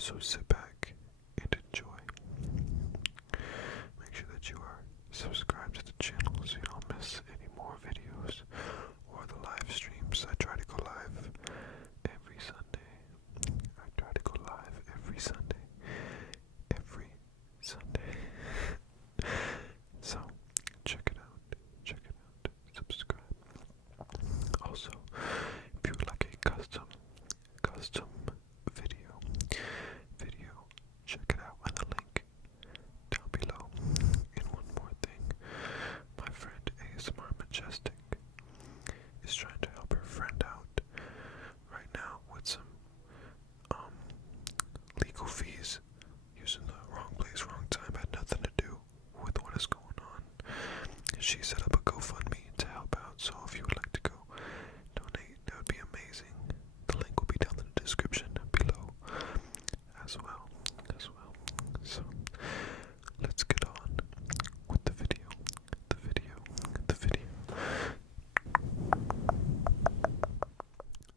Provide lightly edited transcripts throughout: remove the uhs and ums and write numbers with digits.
So sit back and enjoy. Make sure that you are subscribed to the channel so you don't miss any more videos or the live streams. I try to go live every Sunday. So check it out, subscribe. Also, if you would like a custom video, check it out on the link down below. And one more thing, my friend ASMR Majestic is trying to help her friend out right now with some legal fees using the wrong place, wrong time. Had nothing to do with what is going on. She set up a GoFundMe to help out, so if you would like to go donate, that would be amazing. The link will be down in the description below as well. So let's get on with the video.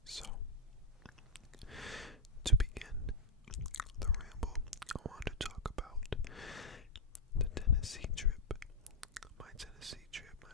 So to begin the ramble, I want to talk about the Tennessee trip. My Tennessee trip, my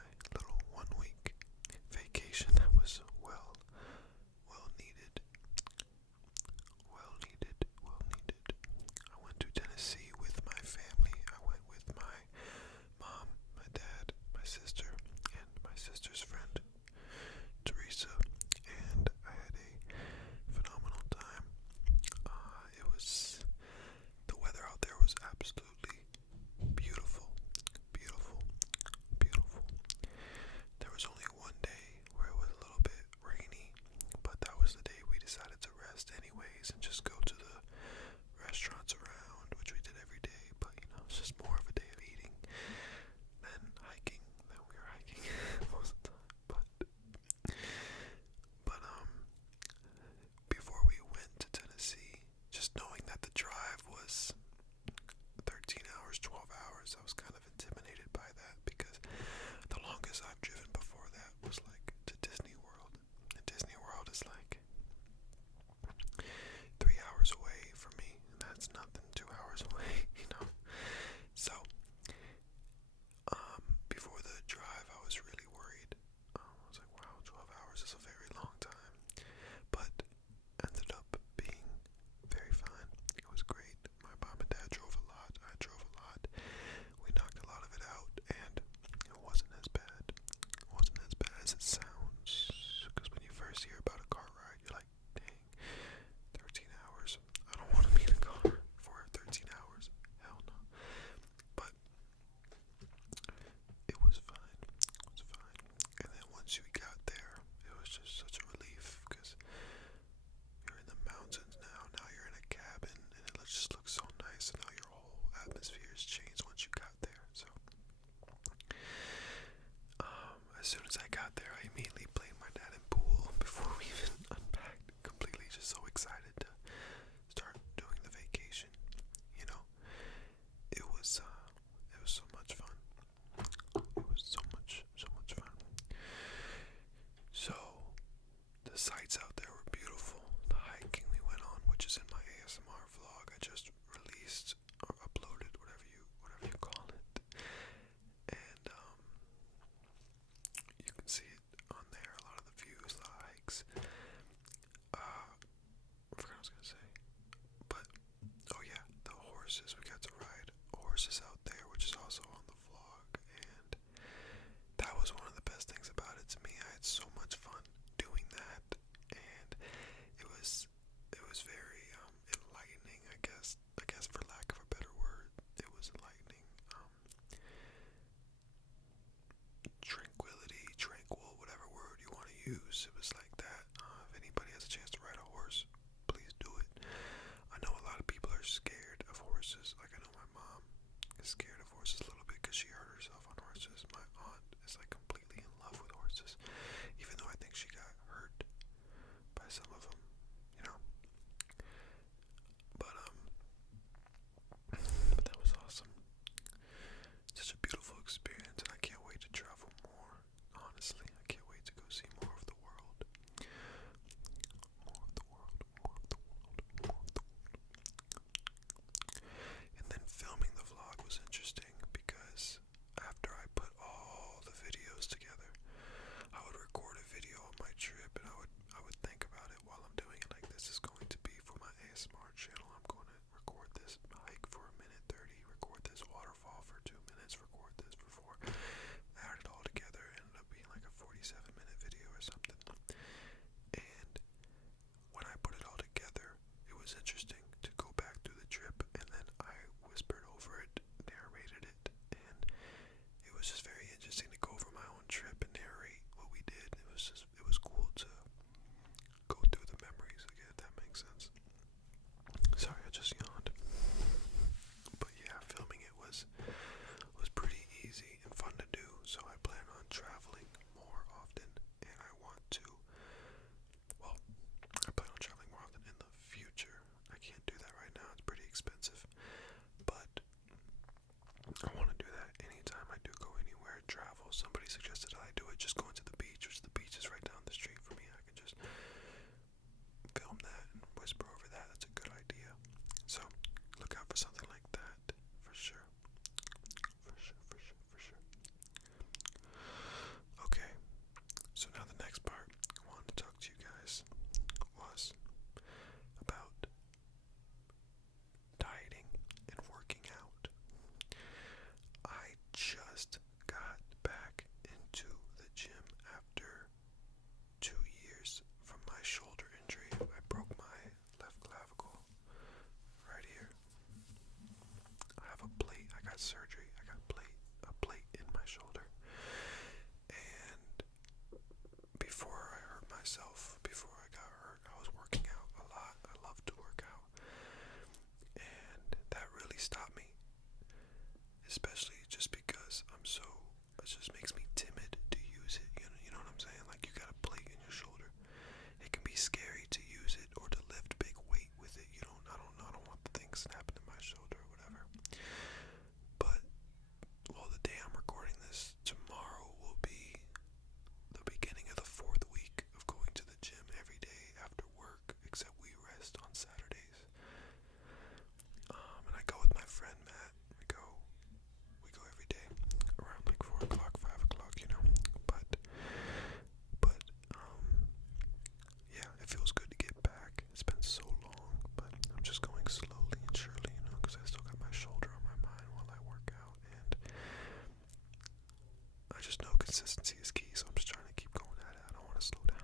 consistency is key, so I'm just trying to keep going at it. I don't want to slow down.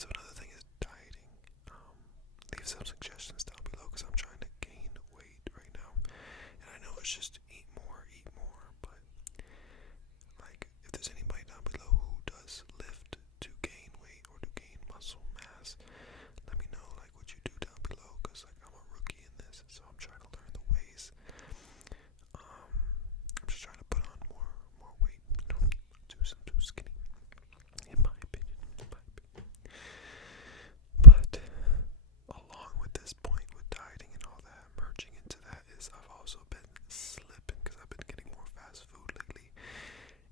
So another thing is dieting. Leave some suggestions down below because I'm trying to gain weight right now. And I know it's just eat more, but like if there's anybody down below who does lift to gain weight or to gain muscle mass, let me know like what you do down below, because like I'm a rookie in this, so I'm trying to learn the ways. I'm just trying to put on more weight. I'm too skinny, in my opinion. But along with this point with dieting and all that, merging into that is I've also been slipping because I've been getting more fast food lately.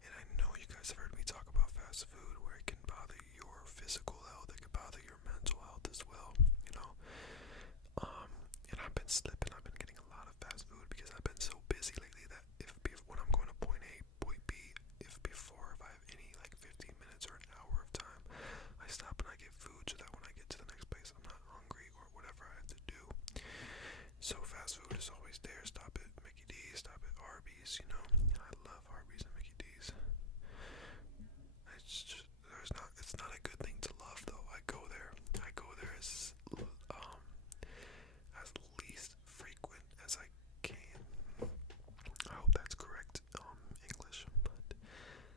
And I know you guys have heard me talk about fast food, where it can bother your physical health, it can bother your mental health as well, you know. And I've been slipping. I've been getting a lot of fast food because I've been so busy lately that when I'm going to point A, point B, if I have any like 15 minutes or an hour of time, I stop and I get food so that when I get to the next place, I'm not hungry or whatever I have to do. So fast food is always there. Stop at Mickey D's, stop at Arby's, you know. I love Arby's and Mickey D's. It's not a good thing to love though. I go there as least frequent as I can. I hope that's correct English, but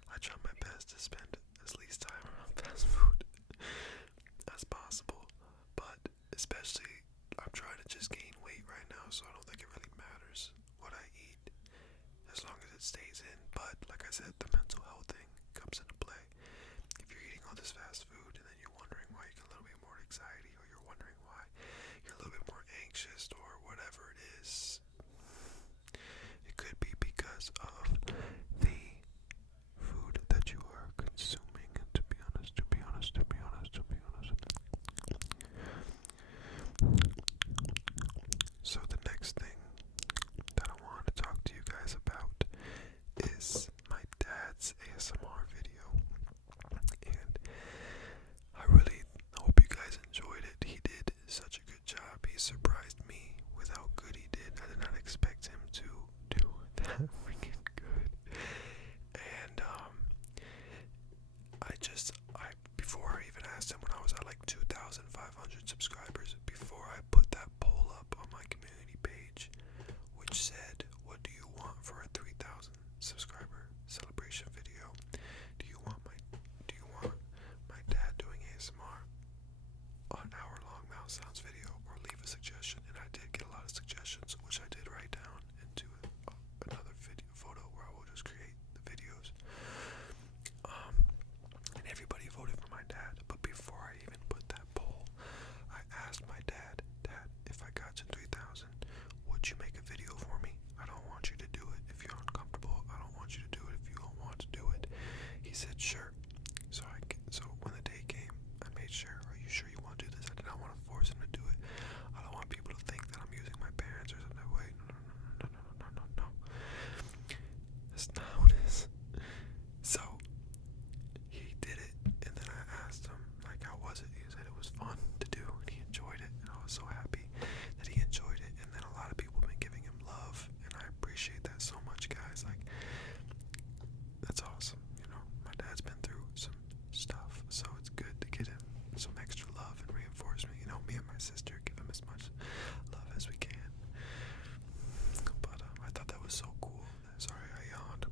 I try my best to spend as least time around fast food as possible. But especially I'm trying to just gain weight right now, so I don't think it really matters what I eat as long as it stays in. But like I said, the mental health thing comes into play. If you're eating all this fast food and then you're wondering why you get a little bit more anxiety, or you're wondering why you're a little bit more anxious or whatever it is, it could be because of the food that you are consuming. To be honest. So the next thing that I want to talk to you guys about is my dad's ASMR video. And I really hope you guys enjoyed it. He did such a good job. He surprised me with how good he did. I did not expect him to do that freaking good. And before I even asked him, when I was at like 2,500 subscribers, before I put that poll up on my community page, which said, what do you want for a 3,000 subscriber celebration video? Do you want my dad doing ASMR, an hour-long mouth sounds video, or leave a suggestion? And I did get a lot of suggestions, which I did write down into another photo where I will just create the videos. And everybody voted for my dad. But before I even put that poll, I asked my dad, if I got to 3,000, would you make a video for me? I don't want you to do it if you're uncomfortable. I don't want you to do it if you don't want to do it. He said, sure. So when the day came, I made sure, are you sure you want to do this? I did not want to force him to do it. I don't want people to think that I'm using my parents or something. Wait, no. That's not how it is. So he did it, and then I asked him, like, how was it? He said it was fun to do, and he enjoyed it, and I was so happy that he enjoyed it. And then a lot of people have been giving him love, and I appreciate that so much, guys. Like, that's awesome. You know, my dad's been through some stuff, so it's good to get him some extra love and reinforcement. You know, me and my sister give him as much love as we can. But I thought that was so cool. Sorry, I yawned.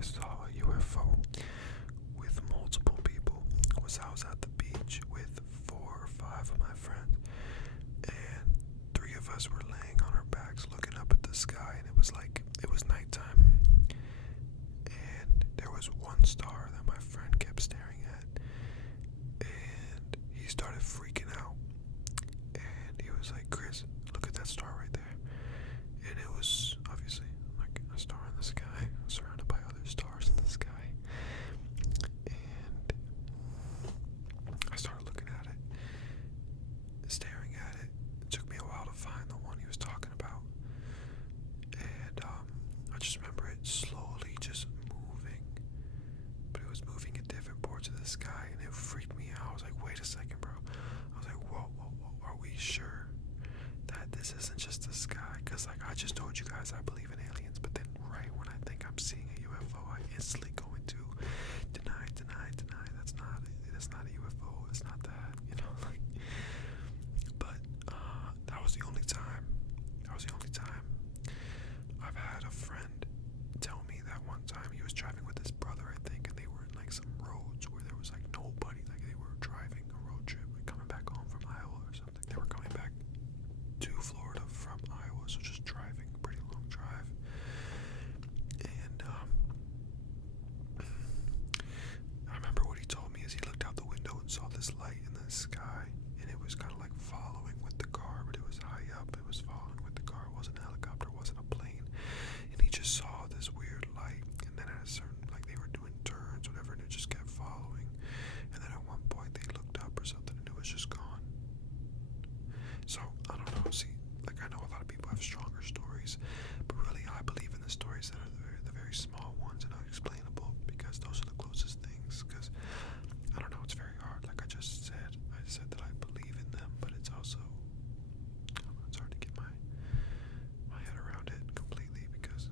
I saw a UFO with multiple people was I was at the beach with 4 or 5 of my friends, and 3 of us were laying on our backs looking up at the sky, and it was nighttime, and there was one star that my friend kept staring at, and he started freaking out, and he was like, Chris, look at that star right there. And it was obviously like a star in the sky, surrounded by other stars in the sky. And I started looking at it, staring at it. It took me a while to find the one he was talking about. And I just remember it slowly just moving. But it was moving in different parts of the sky, and it freaked me out. I was like, wait a second, bro. I was like, whoa, are we sure that this isn't just the sky? Because like I just told you guys I believe in aliens, but then right when I think I'm seeing a UFO, I instantly go into deny. That's not a UFO. It's not that, like. But that was the only time I've had a friend tell me that one time he was driving with his brother, I think, and they were in like some roads where there was like nobody, like they were driving a road trip, like coming back home from Iowa or something. They were coming back to Florida from Iowa, so just driving, a pretty long drive. And I remember what he told me is he looked out the window and saw this light in the sky, and it was kind of like following with the car, but it was high up. It was following with the car. It wasn't a helicopter, it wasn't a plane. And he just saw this weird light, and then at a certain, like they were doing turns, whatever, and it just kept following. And then at one point they looked up or something, and it was just gone. So, I don't know, see, like I know a lot of people have stronger stories, but really I believe in the stories that are the very small ones and unexplainable, because those are the closest things, because, I don't know, it's very hard, like I said that I believe in them, but it's also, I don't know, it's hard to get my head around it completely, because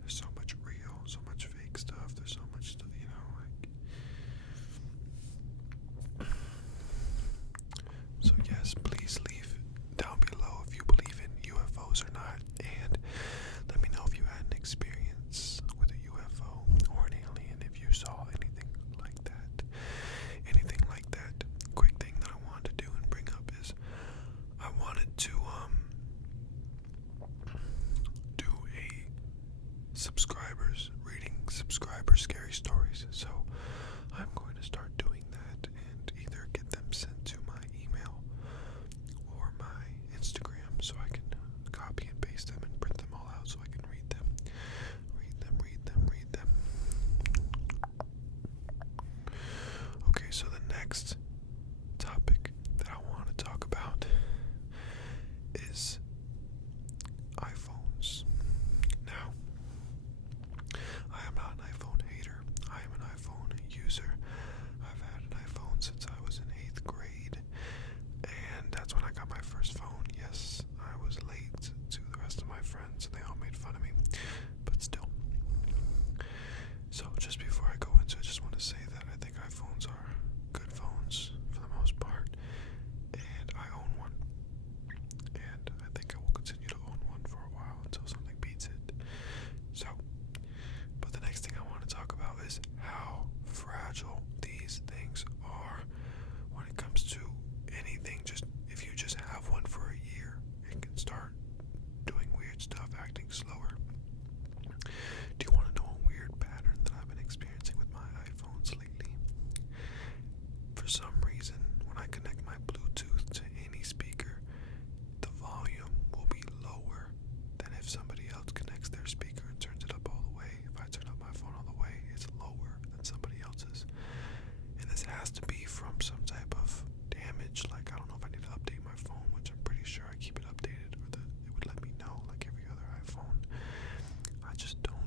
there's so much real, so much fake stuff, there's so much stuff, like. So yes, please leave down below if you believe in UFOs or not, and let me know if you had an experience with a UFO or an alien, if you saw anything like that. Quick thing that I wanted to do and bring up is I wanted to do a subscribers scary stories. So I'm going to start doing that and either get them sent to my email or my Instagram, so I can copy and paste them and print them all out so I can read them. Okay, so the next topic that I want to talk about is iPhones. Now, I am not an iPhone hater. I am an iPhone user. I've had an iPhone since I was in 8th grade, and that's when I got my first phone. Yes, I was late to the rest of my friends, and they all made fun of me, but still. So just before I go into it, I just want to say that I think iPhones are good phones for the most part, and I own one, and I think I will continue to own one for a while until something beats it. So, but the next thing I want to talk about is how fragile these things are when it comes to anything. Just if you just have one for a year, it can start doing weird stuff, acting slower. Do you want to know a weird pattern that I've been experiencing with my iPhones lately? For some reason, when I connect my Bluetooth to any speaker, the volume will be lower than if somebody else connects their speaker and turns it up all the way. If I turn up my phone all the way, it's lower than somebody else's. And this has to be from some type of damage. Like, I don't know if I need to update my phone, which I'm pretty sure I keep it updated, or it would let me know like every other iPhone. I just don't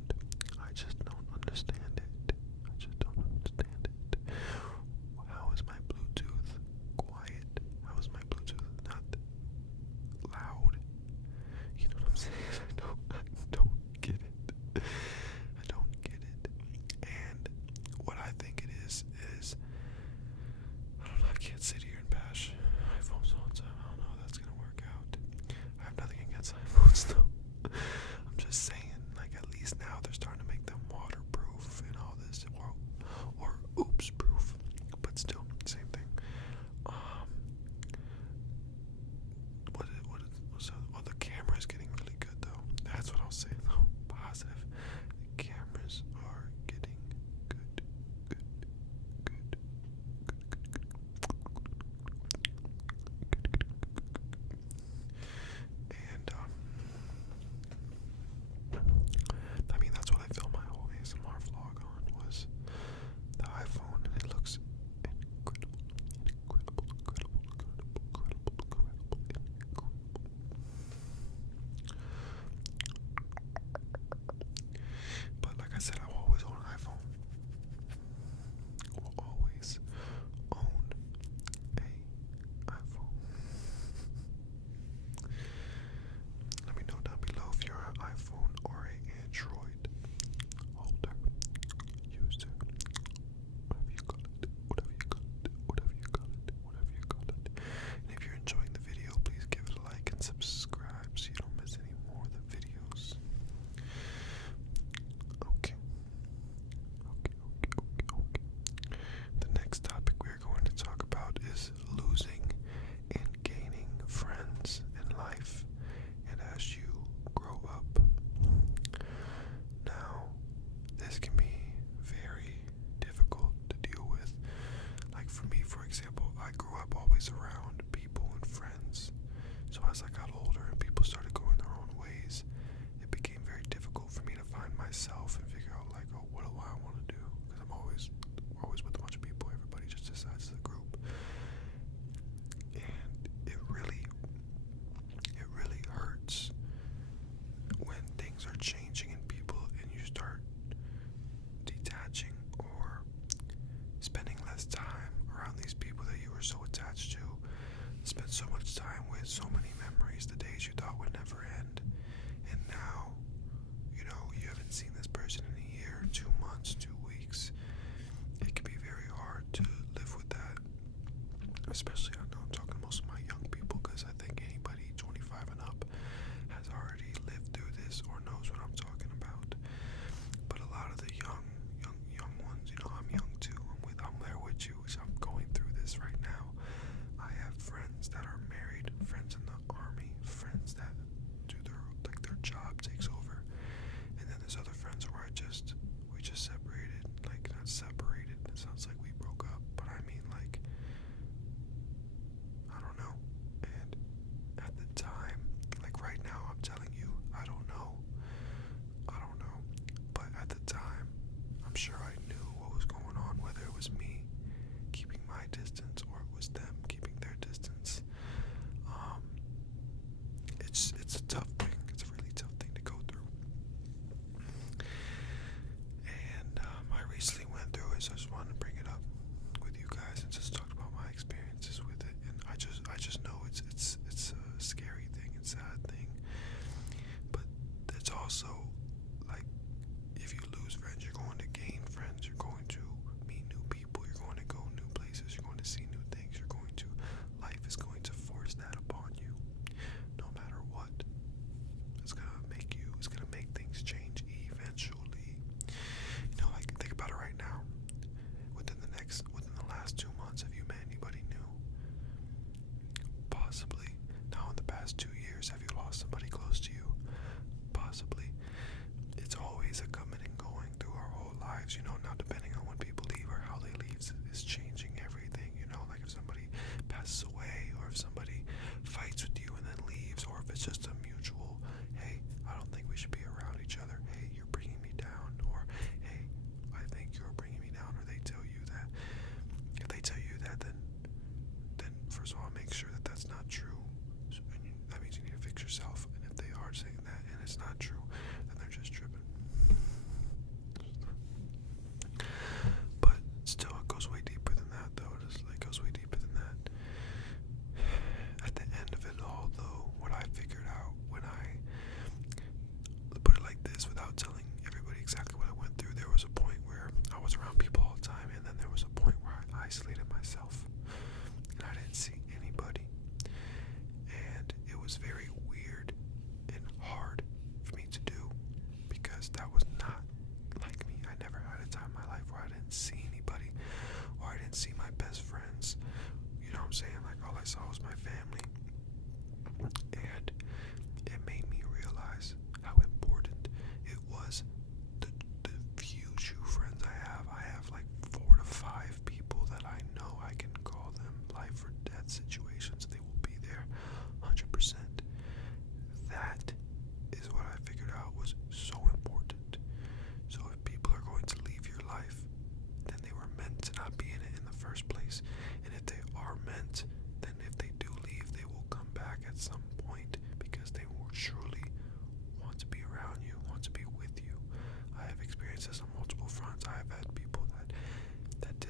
understand it. How is my Bluetooth quiet I'll say though, positive. The cameras are getting good. And I mean, that's what I filmed my whole ASMR vlog on, was the iPhone, and it looks incredible. But like I said, I will always own an iPhone. I will always own a iPhone. Let me know down below if you're an iPhone or an Android holder, user, whatever you call it. And if you're enjoying the video, please give it a like and subscribe so you don't miss any more of the videos. Okay. The next topic we're going to talk about is losing and gaining friends in life and as you grow up. Now, this can be very difficult to deal with. Like for me, for example, I grew up always around people and friends. So as I got older and people started going their own ways, it became very difficult for me to find myself and figure out, like, oh, what do I want to do? Because we're always with a bunch of people. Everybody just decides as a group. And it really hurts when things are changing in people and you start detaching or spending less time around these people that you were so attached to, spent so much time with, so many memories, the days you thought would never end, and now, you know, you haven't seen this person in a year, 2 months, 2 weeks. It can be very hard to live with that, especially, I know I'm talking to most of my young people, because I think anybody 25 and up has already lived through this or knows what I'm talking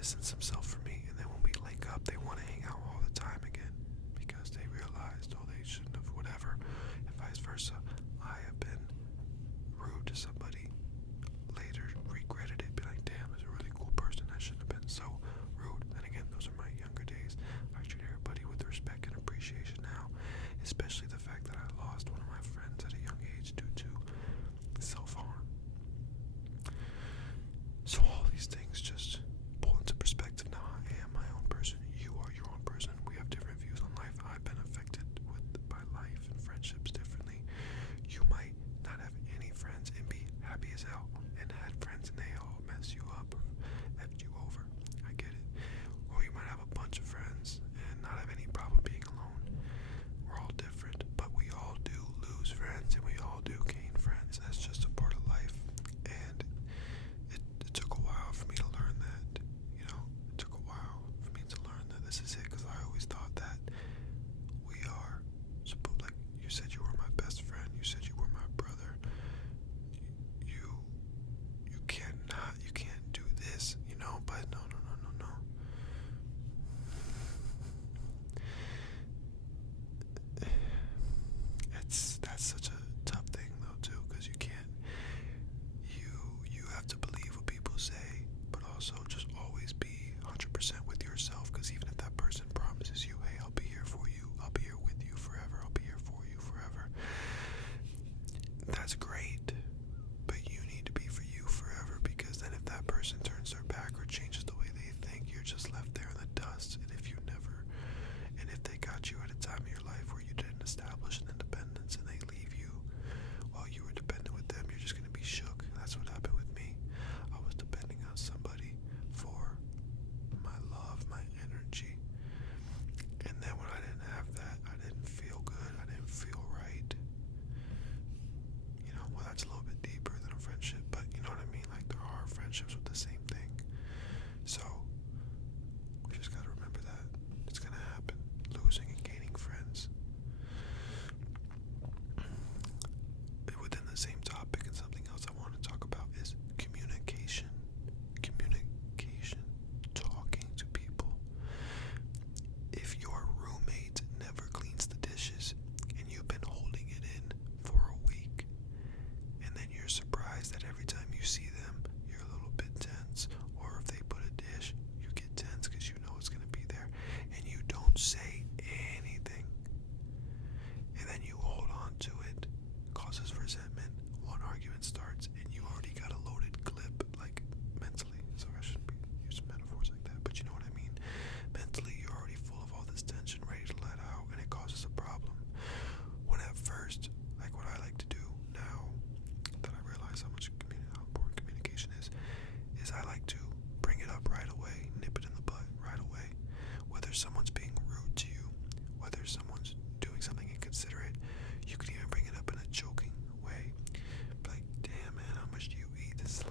distance themselves from me, and then when we link up, they want to hang out all the time again because they realized, oh, they shouldn't have, whatever, and vice versa. I have been rude to somebody, later regretted it, be like, damn, it's a really cool person, I shouldn't have been so rude. Then again, those are my younger days. I treat everybody with respect and appreciation now, especially the fact that I lost one of my friends at a young age due to self-harm. So all these things just pull into perspective. Now I am my own person, you are your own person, we have different views on life. I've been affected by life and friendships differently. You might not have any friends and be happy as hell, and had friends and they all mess you up or effed you over. I get it. Or you might have a bunch of friends and not have any problem being alone. We're all different, but we all do lose friends and we all do gain friends. That's just a part of life. And it took a while for me to learn that. You know, it took a while for me to learn that this is it, because I always thought that we are like, you said you were my best friend, you said you were my brother, you can't do this, you know. But no. That's such a tough thing though too, because you have to believe what people say, but also just always be 100% with yourself, because even if that person promises you, hey, I'll be here for you, I'll be here with you forever, I'll be here for you forever, that's great, but you need to be for you forever, because then if that person turns their back or changes the way they think, you're just left there in the dust. And if they got you at a time in your life where you didn't establish an independence and they leave you while you were dependent with them, you're just going to be shook. That's what happened with me. I was depending on somebody for my love, my energy, and then when I didn't have that, I didn't feel good, I didn't feel right. You know, well, that's a little bit deeper than a friendship, but you know what I mean? Like, there are friendships with the same thing. So we just gotta remember that it's gonna happen, losing and gaining friends. Within the same topic, and something else I want to talk about is communication. Talking to people. If your roommate never cleans the dishes and you've been holding it in for a week, and then you're surprised that every time you see them you're a little bit tense, or if they put a dish you get tense because you know it's going to be there, and you don't say anything, and then you hold on to it, causes resentment, one argument starts, and you already got a loaded clip, like mentally. So I shouldn't be using metaphors like that, but you know what I mean. Mentally you're already full of all this tension ready to let out, and it causes a problem. When at first, like what I like to do now that I realize how important communication is I like to bring it up right away, nip it in the bud right away. Whether someone's being rude to you, whether someone's doing something inconsiderate, you can even bring it up in a joking way. Like, damn man, how much do you eat? This is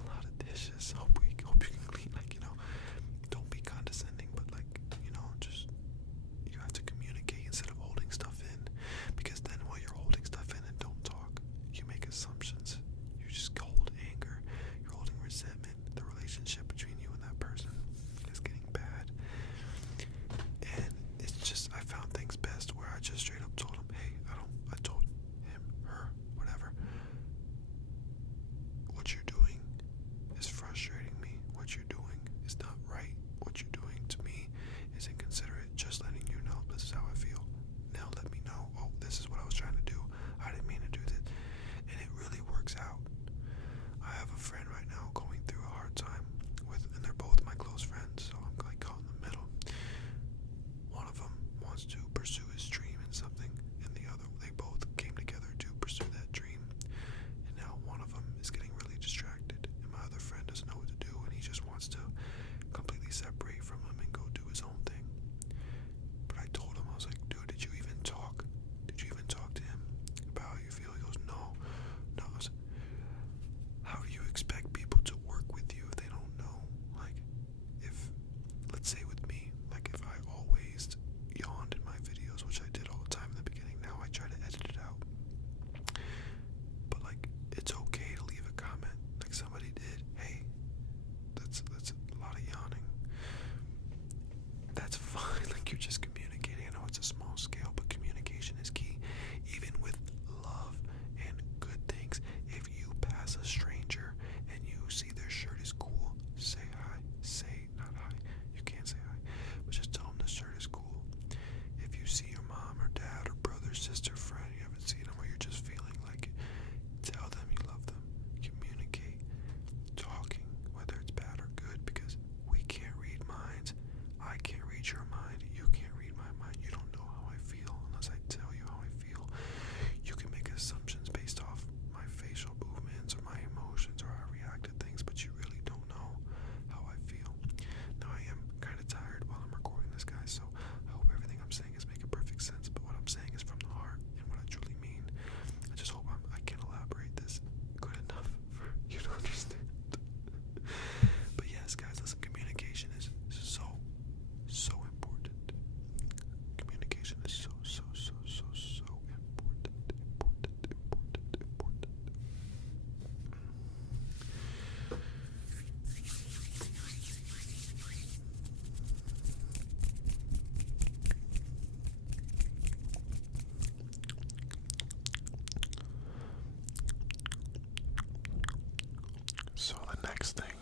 next thing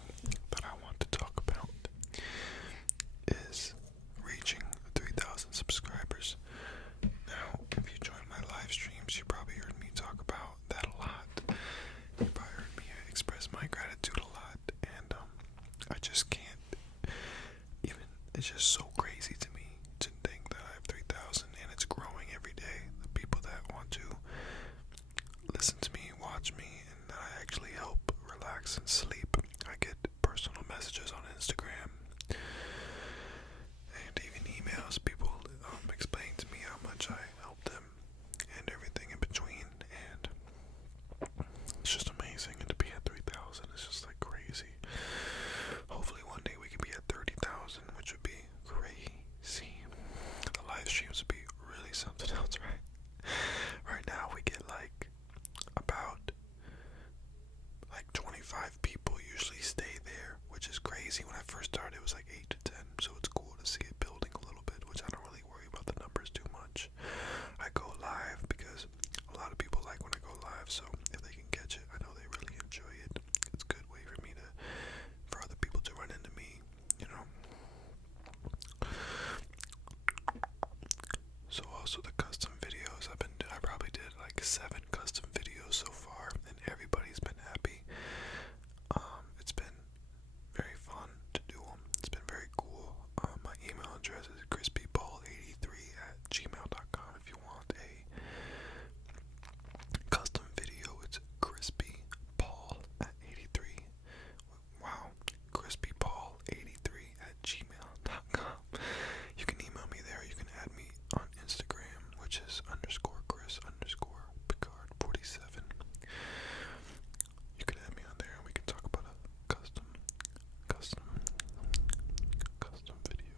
that I want to talk about is reaching 3,000 subscribers. Now, if you join my live streams, you probably heard me talk about that a lot. You probably heard me express my gratitude a lot, and I just can't even, it's just so crazy to me to think that I have 3,000 and it's growing every day. The people that want to listen to me, watch me, and that I actually help relax and sleep. I get personal messages on Instagram and even emails. People explain to me how much I help them and everything in between, and it's just amazing. And to be at 3,000 is just like crazy. Hopefully one day we can be at 30,000, which would be crazy. The live streams would be really something else, right? Right now we get like about 25 people usually stay there, which is crazy. When I first started, it was like 8 to 10, so it's cool to see it building a little bit, which I don't really worry about the numbers too much. I go live because a lot of people like when I go live, so if they can catch it, I know they really enjoy it. It's a good way for other people to run into me, you know. So also the custom videos, I probably did like 7 custom videos so far, and everybody's been happy. It's been very fun to do them. It's been very cool. My email address is crispypaul83@gmail.com. If you want a custom video, it's crispypaul83. Wow, crispypaul83@gmail.com. You can email me there. You can add me on Instagram, which is _Chris_Picard47. You can add me on there and we can talk about a custom video.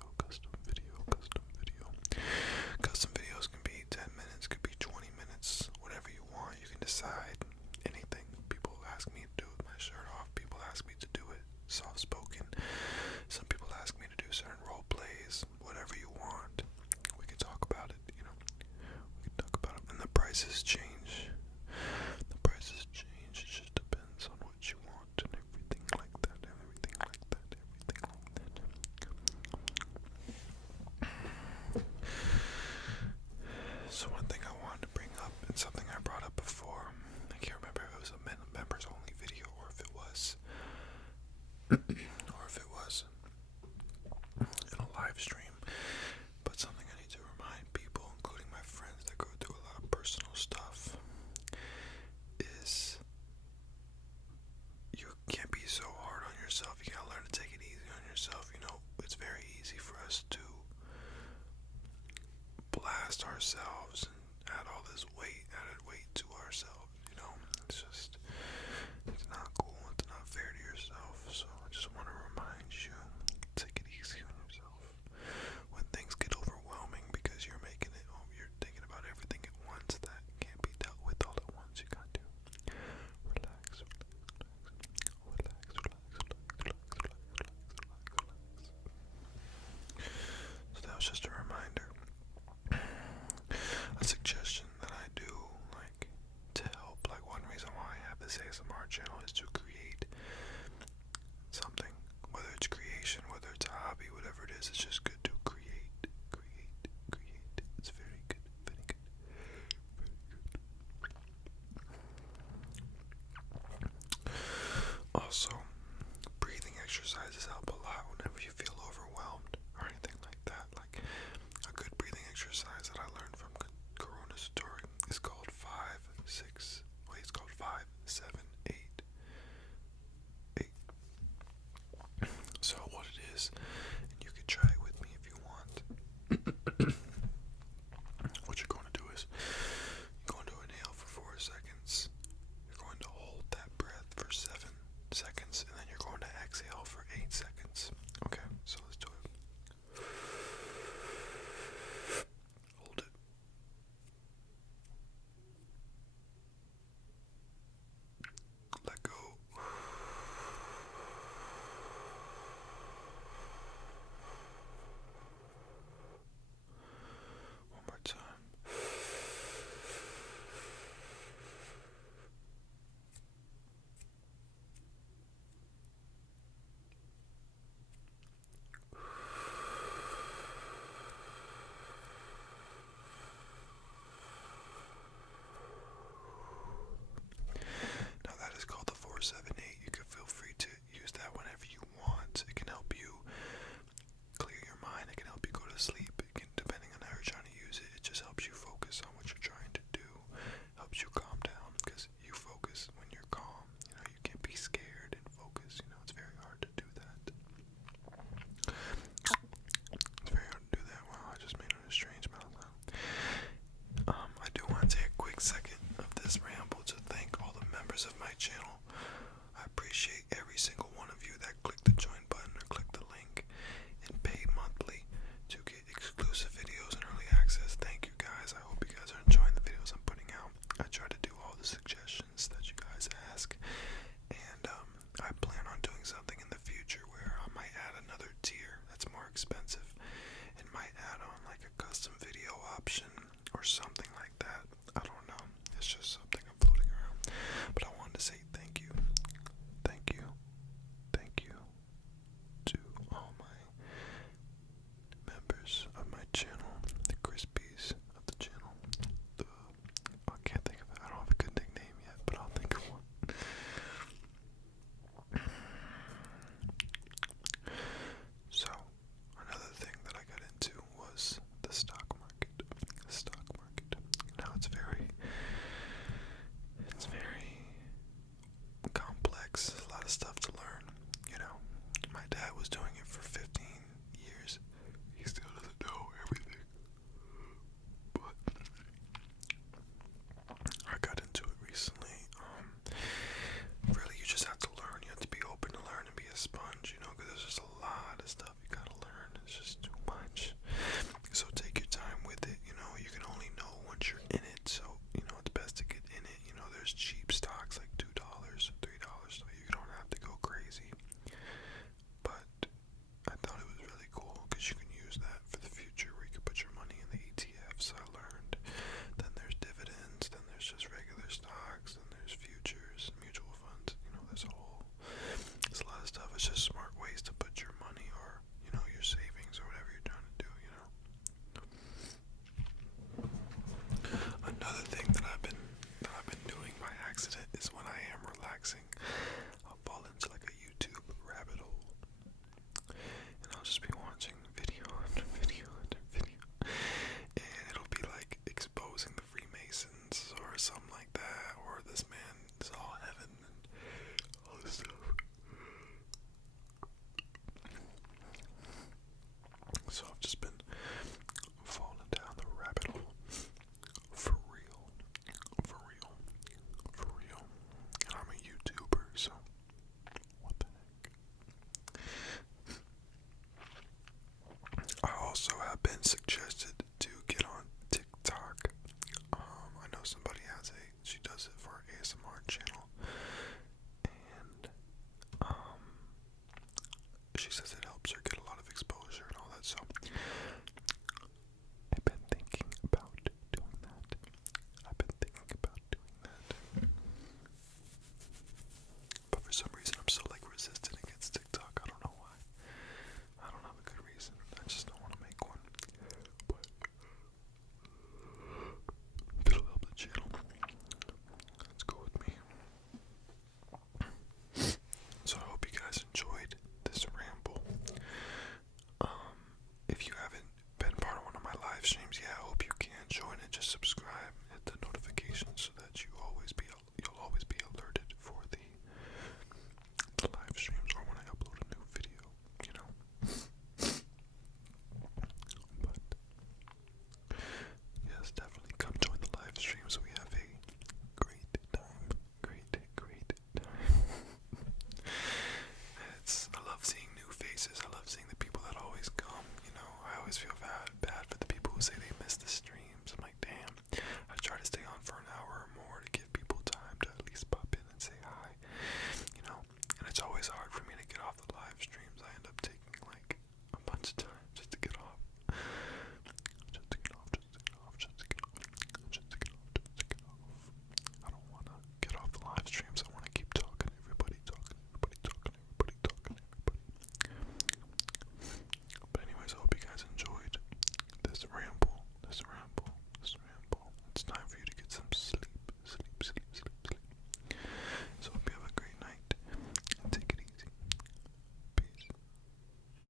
Custom videos can be 10 minutes, could be 20 minutes, whatever you want. You can decide anything. People ask me to do with my shirt off. People ask me to do it soft spoken. Some people ask me to do certain role plays. Whatever you want, we can talk about it, you know. We can talk about it. And the prices change. It just depends on what you want and everything like that. So one thing I wanted to bring up, and something I brought up before, I can't remember if it was a members only video or if it was in a live stream, but something I need to remind people, including my friends that go through a lot of personal stuff, is you can't be so hard on yourself. You gotta learn to take it easy on yourself. You know, it's very easy for us to blast ourselves and add all this added weight to ourselves, you know. It's not cool, it's not fair to yourself. So I just want to remind you, take it easy on yourself. When things get overwhelming because you're thinking about everything at once that can't be dealt with all at once, you gotta relax. So that was just a reminder. A suggestion that I do, like, to help, like, one reason why I have this ASMR channel is to create something, whether it's creation, whether it's a hobby, whatever it is, it's just good to create. It's very good. Also, breathing exercises help a lot whenever you feel overwhelmed or anything like that. Like, a good breathing exercise that I learned from Corona Satori is called 5-7-8. So what it is, and you can try it with me channel. I appreciate every single one of you that clicked the join button or clicked the link and paid monthly to get exclusive videos and early access. Thank you guys. I hope you guys are enjoying the videos I'm putting out. I try to do all the suggestions that you guys ask, and I plan on doing something in the future where I might add another tier that's more expensive and might add on like a custom video option or something like that. I don't know. It's just something I'm floating around. But I wanted to say thank you. Thank you. Thank you to all my members of my channel, the Crispies of the channel. I can't think of it. I don't have a good nickname yet, but I'll think of one. So, another thing that I got into was the stock market. The stock market. Now it's very complex. There's a lot of stuff to learn. You know, my dad was doing it